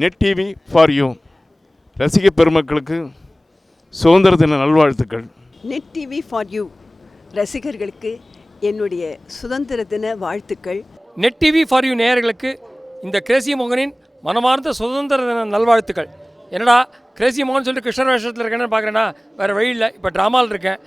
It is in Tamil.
நெட் டிவி ஃபார் யூ ரசிக பெருமக்களுக்கு சுதந்திர தின நல்வாழ்த்துக்கள். நெட் டிவி ஃபார் யூ ரசிகர்களுக்கு என்னுடைய சுதந்திர தின வாழ்த்துக்கள். நெட் டிவி ஃபார் யூ நேயர்களுக்கு இந்த கிரேசி மோகனின் மனமார்ந்த சுதந்திர தின நல்வாழ்த்துக்கள். என்னடா கிரேசி மோகன் சொல்லிட்டு கிருஷ்ண வேஷத்தில் இருக்கேன்னு பார்க்குறேன்னா வேறு வழி இல்லை, இப்போ ட்ராமாவில் இருக்கேன்.